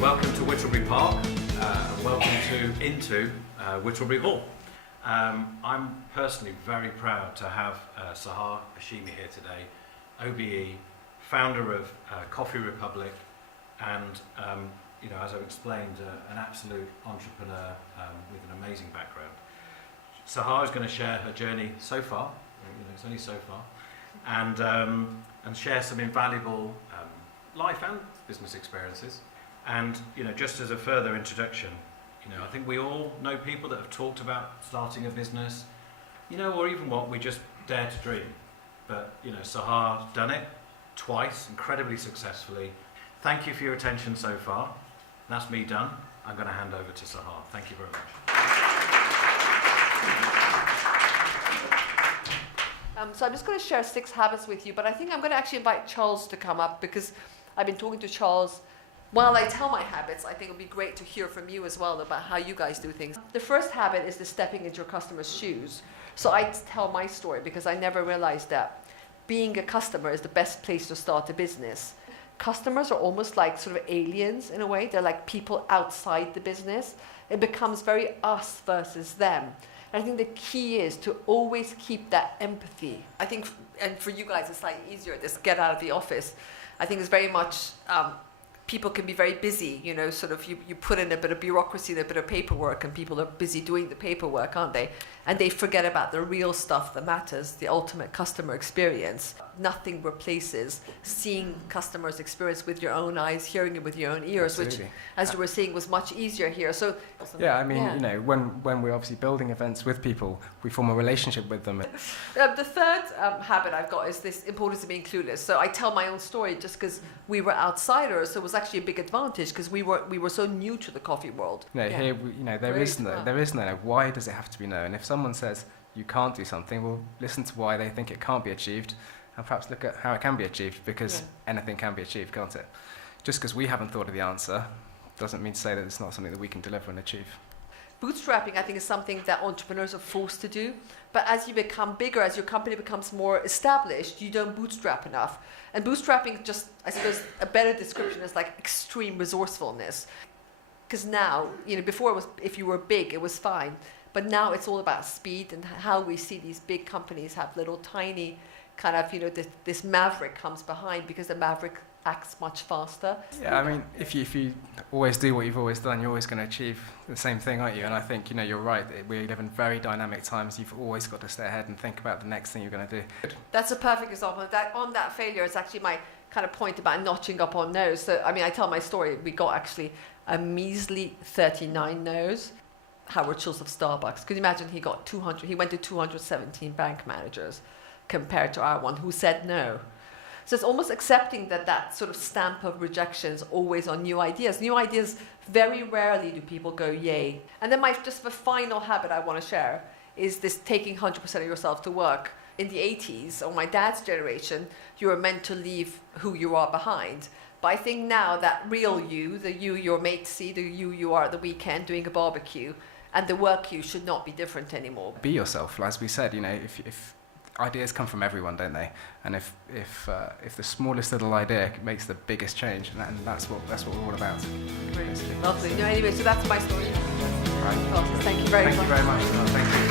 Welcome to Whittlebury Park, and welcome into Whittlebury Hall. I'm personally very proud to have Sahar Hashemi here today, OBE, founder of Coffee Republic, and as I've explained, an absolute entrepreneur with an amazing background. Sahar is going to share her journey so far. It's only so far, and share some invaluable life and business experiences. And just as a further introduction, I think we all know people that have talked about starting a business, or even what we just dare to dream. But Sahar's done it twice, incredibly successfully. Thank you for your attention so far. That's me done. I'm going to hand over to Sahar. Thank you very much. So I'm just going to share 6 habits with you, but I think I'm going to actually invite Charles to come up, because I've been talking to Charles while I tell my habits. I think it would be great to hear from you as well about how you guys do things. The first habit is the stepping into your customer's shoes. So I tell my story because I never realized that being a customer is the best place to start a business. Customers are almost like sort of aliens in a way. They're like people outside the business. It becomes very us versus them. And I think the key is to always keep that empathy. I think, and for you guys it's slightly easier, this get out of the office. I think it's very much, people can be very busy, sort of you put in a bit of bureaucracy and a bit of paperwork, and people are busy doing the paperwork, aren't they? And they forget about the real stuff that matters, the ultimate customer experience. Nothing replaces seeing customers' experience with your own eyes, hearing it with your own ears, Absolutely. Which, as you were saying, was much easier here. So, when we're obviously building events with people, we form a relationship with them. The third habit I've got is this importance of being clueless. So I tell my own story just because we were outsiders, so it was actually a big advantage because we were so new to the coffee world. Here, there is no. Why does it have to be no? And if someone says you can't do something, well, listen to why they think it can't be achieved, and perhaps look at how it can be achieved, because anything can be achieved, can't it? Just because we haven't thought of the answer doesn't mean to say that it's not something that we can deliver and achieve. Bootstrapping, I think, is something that entrepreneurs are forced to do. But as you become bigger, as your company becomes more established, you don't bootstrap enough. And bootstrapping, just, I suppose, a better description is like extreme resourcefulness. Because now, before it was, if you were big, it was fine. But now it's all about speed, and how we see these big companies have little tiny kind of, this maverick comes behind, because the maverick acts much faster. Yeah, I mean, if you always do what you've always done, you're always going to achieve the same thing, aren't you? And I think, you're right. We live in very dynamic times. You've always got to stay ahead and think about the next thing you're going to do. That's a perfect example. On that failure, it's actually my kind of point about notching up on no's. So, I tell my story. We got actually a measly 39 no's. Howard Schultz of Starbucks. Could you imagine he went to 217 bank managers compared to our one who said no. So it's almost accepting that sort of stamp of rejection is always on new ideas. New ideas, very rarely do people go yay. And then the final habit I want to share is this taking 100% of yourself to work. In the 80s, or my dad's generation, you were meant to leave who you are behind. But I think now that real you, the you your mates see, the you are at the weekend doing a barbecue, and the work you should not be different anymore. Be yourself, as we said. If ideas come from everyone, don't they? And if the smallest little idea makes the biggest change, and that's what we're all about. Great. Lovely. Anyway, so that's my story. Right. Thank you very much. Thank you very much. Thank you.